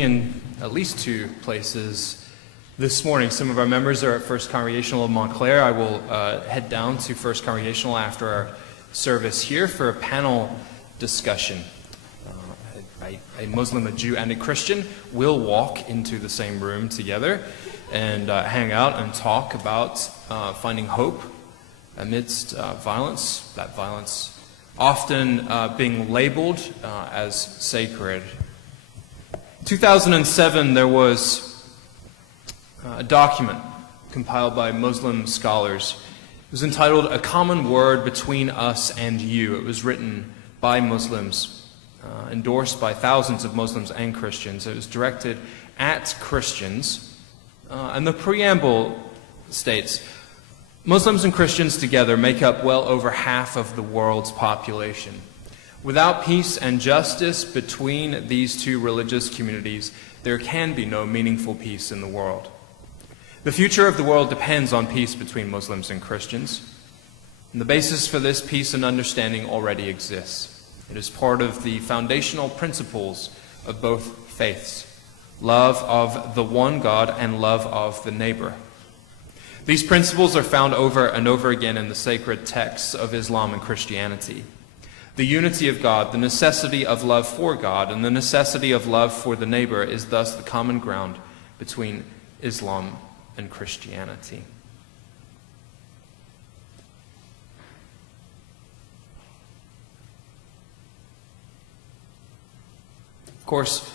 meeting in at least two places this morning. Some of our members are at First Congregational of Montclair. I will head down to First Congregational after our service here for a panel discussion. A Muslim, a Jew, and a Christian will walk into the same room together and hang out and talk about finding hope amidst violence, that violence often being labeled as sacred. 2007, there was a document compiled by Muslim scholars. It was entitled A Common Word Between Us and You. It was written by Muslims, endorsed by thousands of Muslims and Christians. It was directed at Christians. And the preamble states, Muslims and Christians together make up well over half of the world's population. Without peace and justice between these two religious communities, there can be no meaningful peace in the world. The future of the world depends on peace between Muslims and Christians. And the basis for this peace and understanding already exists. It is part of the foundational principles of both faiths: love of the one God and love of the neighbor. These principles are found over and over again in the sacred texts of Islam and Christianity. The unity of God, the necessity of love for God, and the necessity of love for the neighbor is thus the common ground between Islam and Christianity. Of course,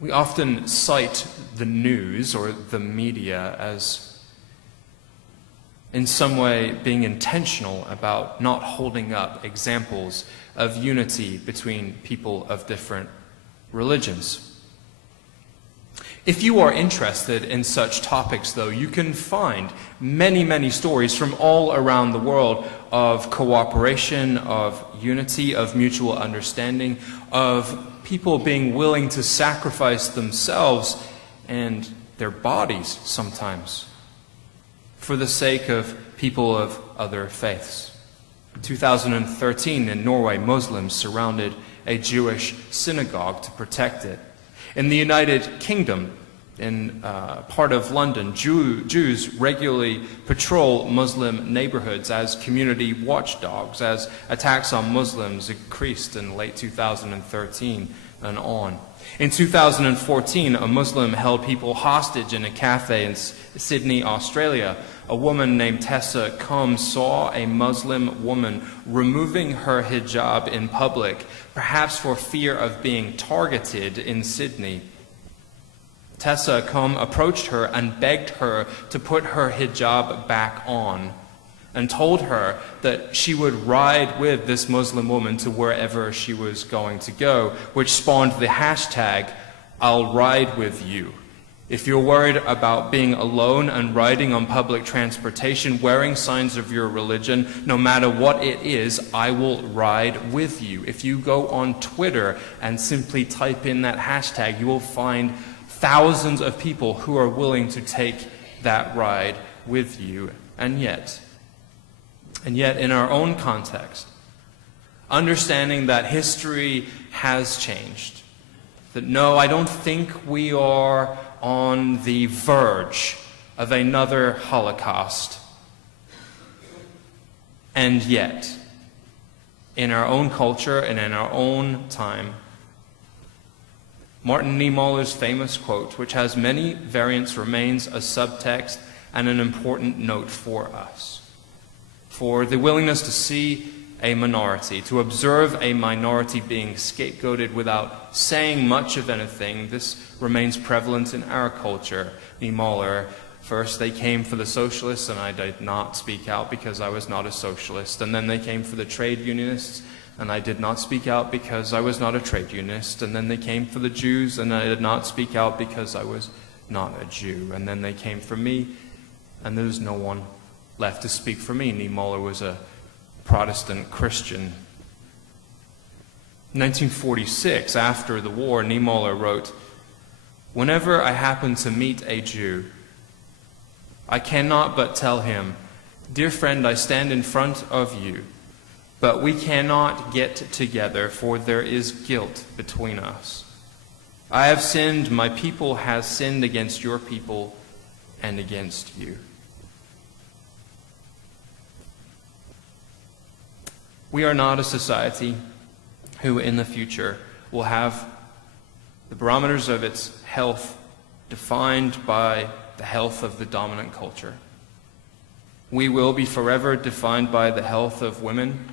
we often cite the news or the media as in some way being intentional about not holding up examples of unity between people of different religions. If you are interested in such topics, though, you can find many, many stories from all around the world of cooperation, of unity, of mutual understanding, of people being willing to sacrifice themselves and their bodies sometimes for the sake of people of other faiths. In 2013 in Norway, Muslims surrounded a Jewish synagogue to protect it. In the United Kingdom, in part of London, Jews regularly patrol Muslim neighborhoods as community watchdogs, as attacks on Muslims increased in late 2013 and on. In 2014, a Muslim held people hostage in a cafe in Sydney, Australia. A woman named Tessa Combs saw a Muslim woman removing her hijab in public, perhaps for fear of being targeted in Sydney. Tessa Combs approached her and begged her to put her hijab back on, and told her that she would ride with this Muslim woman to wherever she was going to go, which spawned the hashtag, I'll ride with you. If you're worried about being alone and riding on public transportation, wearing signs of your religion, no matter what it is, I will ride with you. If you go on Twitter and simply type in that hashtag, you will find thousands of people who are willing to take that ride with you. And yet, in our own context, understanding that history has changed, that no, I don't think we are on the verge of another Holocaust. And yet, in our own culture and in our own time, Martin Niemöller's famous quote, which has many variants, remains a subtext and an important note for us. For the willingness to see a minority, to observe a minority being scapegoated without saying much of anything, this remains prevalent in our culture. Niemöller, first they came for the socialists and I did not speak out because I was not a socialist. And then they came for the trade unionists and I did not speak out because I was not a trade unionist. And then they came for the Jews and I did not speak out because I was not a Jew. And then they came for me and there was no one left to speak for me. Niemöller was a Protestant Christian. In 1946, after the war, Niemöller wrote, "Whenever I happen to meet a Jew, I cannot but tell him, 'Dear friend, I stand in front of you But we cannot get together, for there is guilt between us. I have sinned, my people has sinned against your people and against you. We are not a society who in the future will have the barometers of its health defined by the health of the dominant culture. We will be forever defined by the health of women,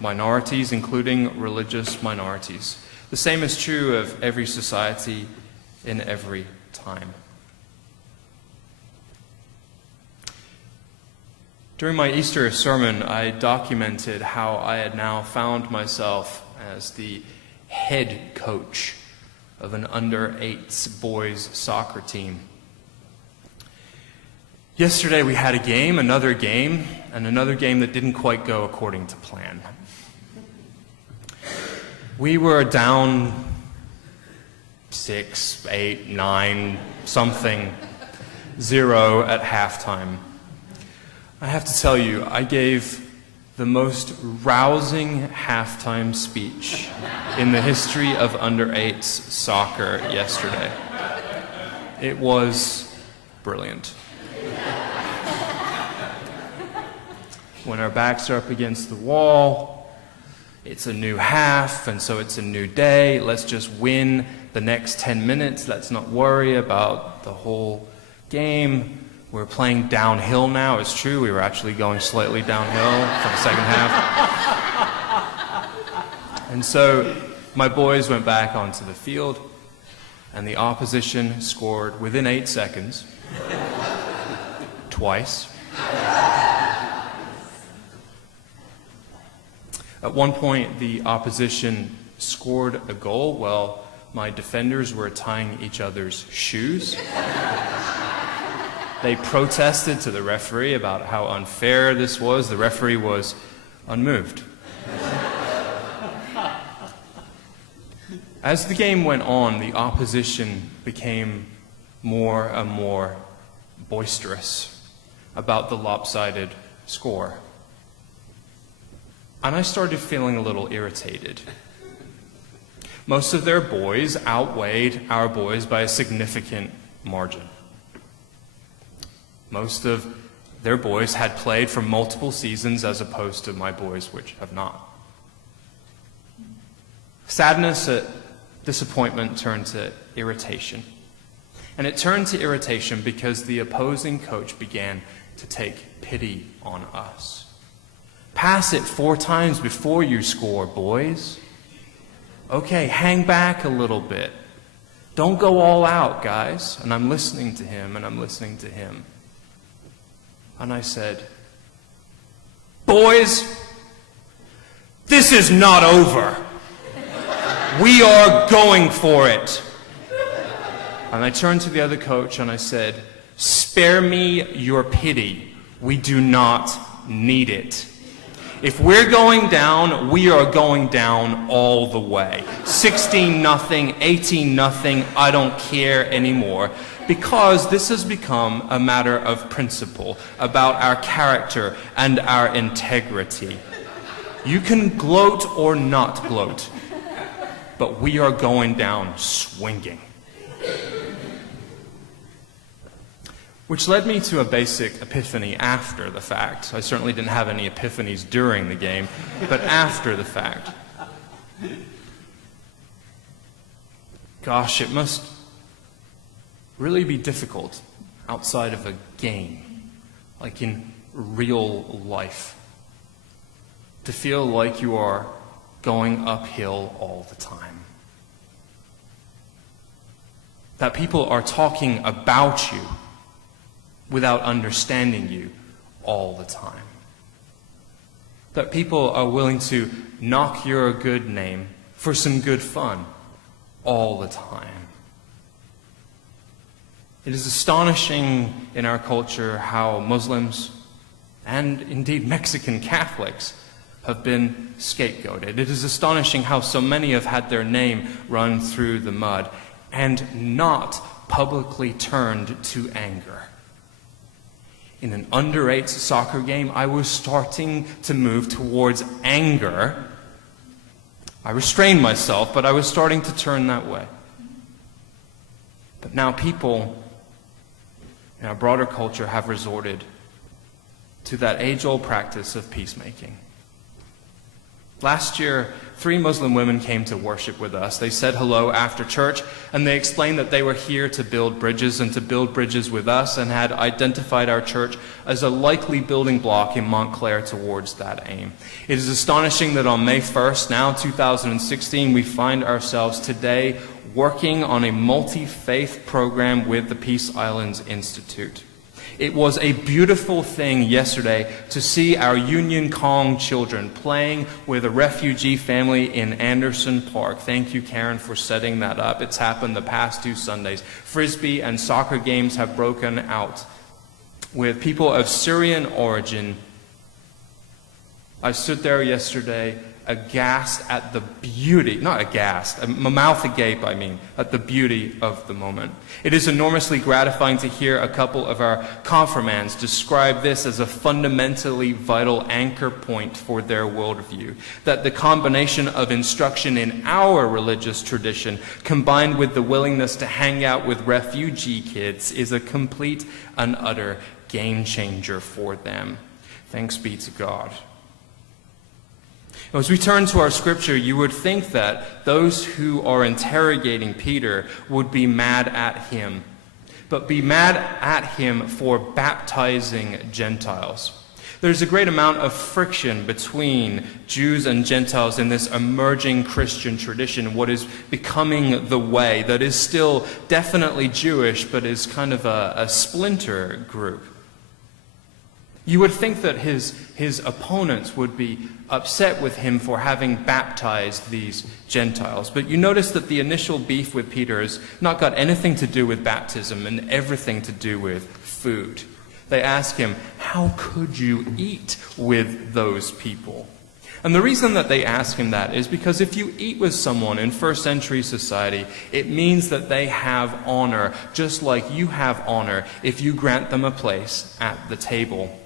minorities, including religious minorities. The same is true of every society in every time. During my Easter sermon, I documented how I had now found myself as the head coach of an under-8s boys soccer team. Yesterday we had another game that didn't quite go according to plan. We were down 6, 8, 9, something, 0 at halftime. I have to tell you, I gave the most rousing halftime speech in the history of under-8s soccer yesterday. It was brilliant. When our backs are up against the wall, it's a new half, and so it's a new day. Let's just win the next 10 minutes. Let's not worry about the whole game. We're playing downhill now. It's true, we were actually going slightly downhill for the second half. And so my boys went back onto the field, and the opposition scored within 8 seconds, twice. At one point, the opposition scored a goal while my defenders were tying each other's shoes. They protested to the referee about how unfair this was. The referee was unmoved. As the game went on, the opposition became more and more boisterous about the lopsided score. And I started feeling a little irritated. Most of their boys outweighed our boys by a significant margin. Most of their boys had played for multiple seasons as opposed to my boys, which have not. Sadness, disappointment turned to irritation. And it turned to irritation because the opposing coach began to take pity on us. Pass it 4 times before you score, boys. Okay, hang back a little bit. Don't go all out, guys. And I'm listening to him, and I'm listening to him. And I said, boys, this is not over. We are going for it. And I turned to the other coach and I said, spare me your pity. We do not need it. If we're going down, we are going down all the way. 16-0, 18-0, I don't care anymore. Because this has become a matter of principle about our character and our integrity. You can gloat or not gloat, but we are going down swinging. Which led me to a basic epiphany after the fact. I certainly didn't have any epiphanies during the game, but after the fact. Gosh, it must really be difficult outside of a game, like in real life, to feel like you are going uphill all the time. That people are talking about you without understanding you all the time. That people are willing to knock your good name for some good fun all the time. It is astonishing in our culture how Muslims and indeed Mexican Catholics have been scapegoated. It is astonishing how so many have had their name run through the mud and not publicly turned to anger. in an under-8 soccer game, I was starting to move towards anger. I restrained myself, but I was starting to turn that way. But now people in our broader culture have resorted to that age-old practice of peacemaking. Last year, 3 Muslim women came to worship with us. They said hello after church, and they explained that they were here to build bridges and to build bridges with us, and had identified our church as a likely building block in Montclair towards that aim. It is astonishing that on May 1st, now 2016, we find ourselves today working on a multi-faith program with the Peace Islands Institute. It was a beautiful thing yesterday to see our Union Kong children playing with a refugee family in Anderson Park. Thank you, Karen, for setting that up. It's happened the past 2 Sundays. Frisbee and soccer games have broken out with people of Syrian origin. I stood there yesterday aghast at the beauty, not aghast, my mouth agape, at the beauty of the moment. It is enormously gratifying to hear a couple of our confirmands describe this as a fundamentally vital anchor point for their worldview, that the combination of instruction in our religious tradition combined with the willingness to hang out with refugee kids is a complete and utter game changer for them. Thanks be to God. As we turn to our scripture, you would think that those who are interrogating Peter would be mad at him, but be mad at him for baptizing Gentiles. There's a great amount of friction between Jews and Gentiles in this emerging Christian tradition, what is becoming the way, that is still definitely Jewish, but is kind of a splinter group. You would think that his opponents would be upset with him for having baptized these Gentiles. But you notice that the initial beef with Peter has not got anything to do with baptism and everything to do with food. They ask him, how could you eat with those people? And the reason that they ask him that is because if you eat with someone in first century society, it means that they have honor, just like you have honor if you grant them a place at the table.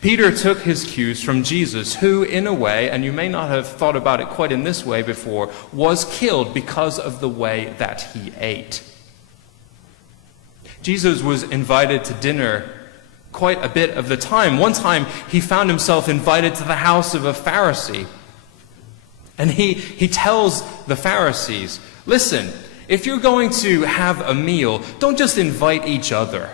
Peter took his cues from Jesus, who, in a way, and you may not have thought about it quite in this way before, was killed because of the way that he ate. Jesus was invited to dinner quite a bit of the time. One time, he found himself invited to the house of a Pharisee. And he tells the Pharisees, listen, if you're going to have a meal, don't just invite each other.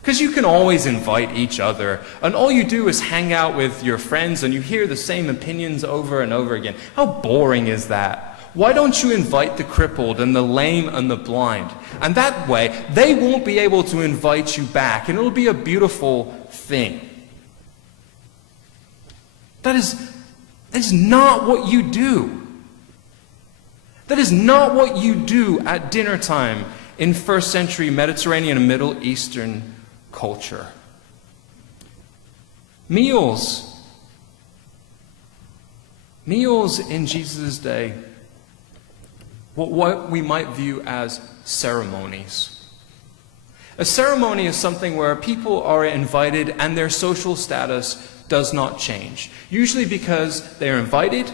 Because you can always invite each other, and all you do is hang out with your friends and you hear the same opinions over and over again. How boring is that? Why don't you invite the crippled and the lame and the blind? And that way, they won't be able to invite you back, and it'll be a beautiful thing. That is not what you do. That is not what you do at dinner time in first century Mediterranean and Middle Eastern culture. Meals in Jesus' day, what we might view as ceremonies. A ceremony is something where people are invited and their social status does not change. Usually because they're invited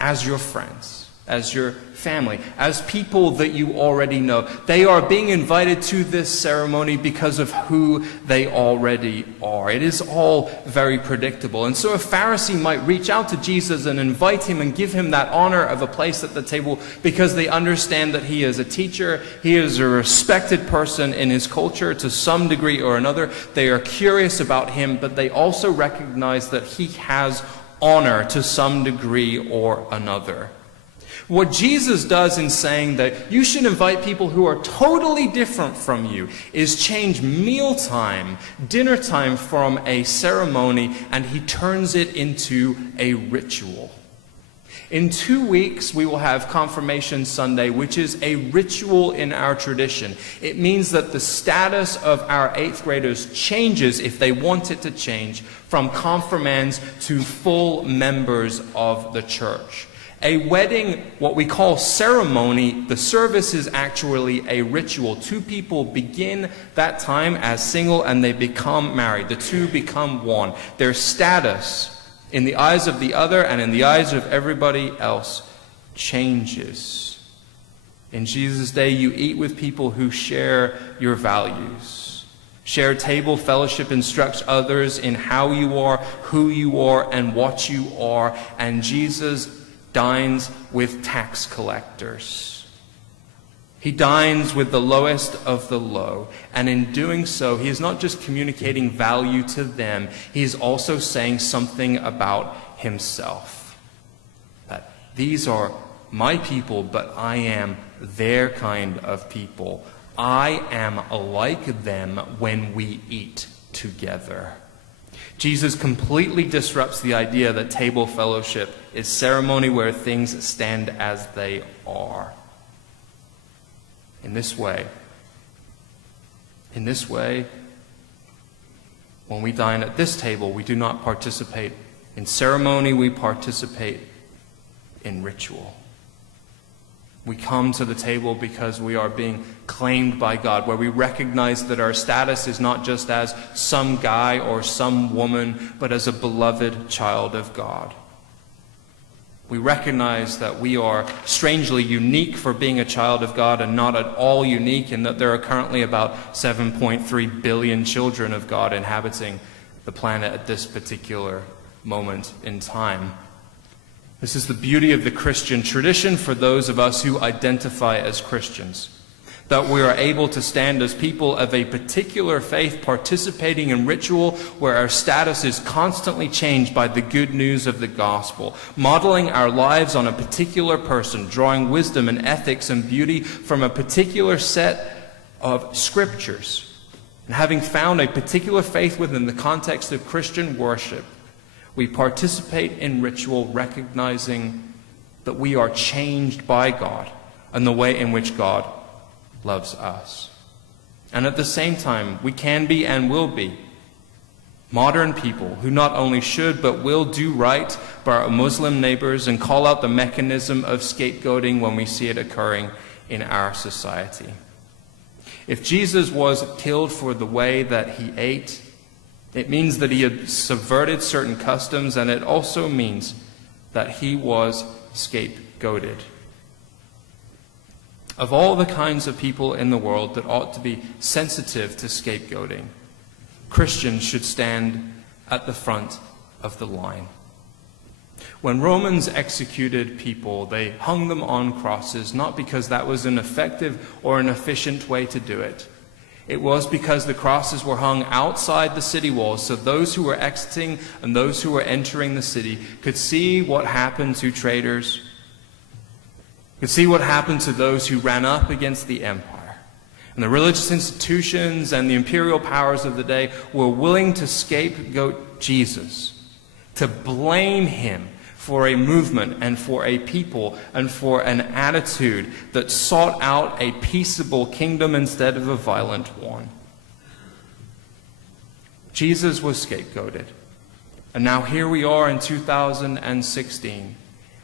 as your friends, as your family, as people that you already know. They are being invited to this ceremony because of who they already are. It is all very predictable. And so a Pharisee might reach out to Jesus and invite him and give him that honor of a place at the table because they understand that he is a teacher, he is a respected person in his culture to some degree or another. They are curious about him, but they also recognize that he has honor to some degree or another. What Jesus does in saying that you should invite people who are totally different from you is change mealtime, dinner time, from a ceremony, and he turns it into a ritual. In 2 weeks, we will have Confirmation Sunday, which is a ritual in our tradition. It means that the status of our 8th graders changes, if they want it to change, from confirmands to full members of the church. A wedding, what we call ceremony, the service is actually a ritual. Two people begin that time as single and they become married. The two become one. Their status in the eyes of the other and in the eyes of everybody else changes. In Jesus' day, you eat with people who share your values. Shared table fellowship instructs others in how you are, who you are, and what you are. And Jesus dines with tax collectors. He dines with the lowest of the low. And in doing so, he is not just communicating value to them, he is also saying something about himself. That these are my people, but I am their kind of people. I am like them when we eat together. Jesus completely disrupts the idea that table fellowship is ceremony where things stand as they are. In this way, when we dine at this table, we do not participate in ceremony, we participate in ritual. We come to the table because we are being claimed by God, where we recognize that our status is not just as some guy or some woman, but as a beloved child of God. We recognize that we are strangely unique for being a child of God and not at all unique in that there are currently about 7.3 billion children of God inhabiting the planet at this particular moment in time. This is the beauty of the Christian tradition for those of us who identify as Christians, that we are able to stand as people of a particular faith, participating in ritual where our status is constantly changed by the good news of the gospel, modeling our lives on a particular person, drawing wisdom and ethics and beauty from a particular set of scriptures, and having found a particular faith within the context of Christian worship. We participate in ritual, recognizing that we are changed by God and the way in which God loves us. And at the same time, we can be and will be modern people who not only should but will do right by our Muslim neighbors and call out the mechanism of scapegoating when we see it occurring in our society. If Jesus was killed for the way that he ate, it means that he had subverted certain customs, and it also means that he was scapegoated. Of all the kinds of people in the world that ought to be sensitive to scapegoating, Christians should stand at the front of the line. When Romans executed people, they hung them on crosses, not because that was an effective or an efficient way to do it. It was because the crosses were hung outside the city walls, so those who were exiting and those who were entering the city could see what happened to traitors, could see what happened to those who ran up against the empire. And the religious institutions and the imperial powers of the day were willing to scapegoat Jesus, to blame him for a movement and for a people and for an attitude that sought out a peaceable kingdom instead of a violent one. Jesus was scapegoated. And now here we are in 2016,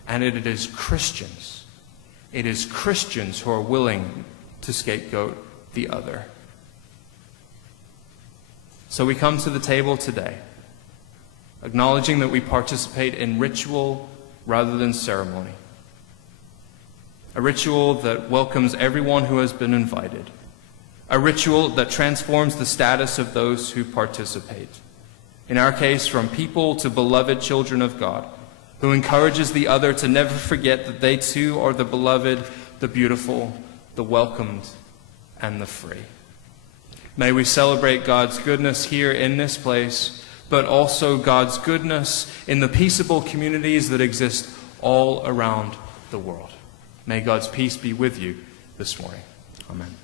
and it is Christians. It is Christians who are willing to scapegoat the other. So we come to the table today, acknowledging that we participate in ritual rather than ceremony. A ritual that welcomes everyone who has been invited. A ritual that transforms the status of those who participate. In our case, from people to beloved children of God, who encourages the other to never forget that they too are the beloved, the beautiful, the welcomed, and the free. May we celebrate God's goodness here in this place, but also God's goodness in the peaceable communities that exist all around the world. May God's peace be with you this morning. Amen.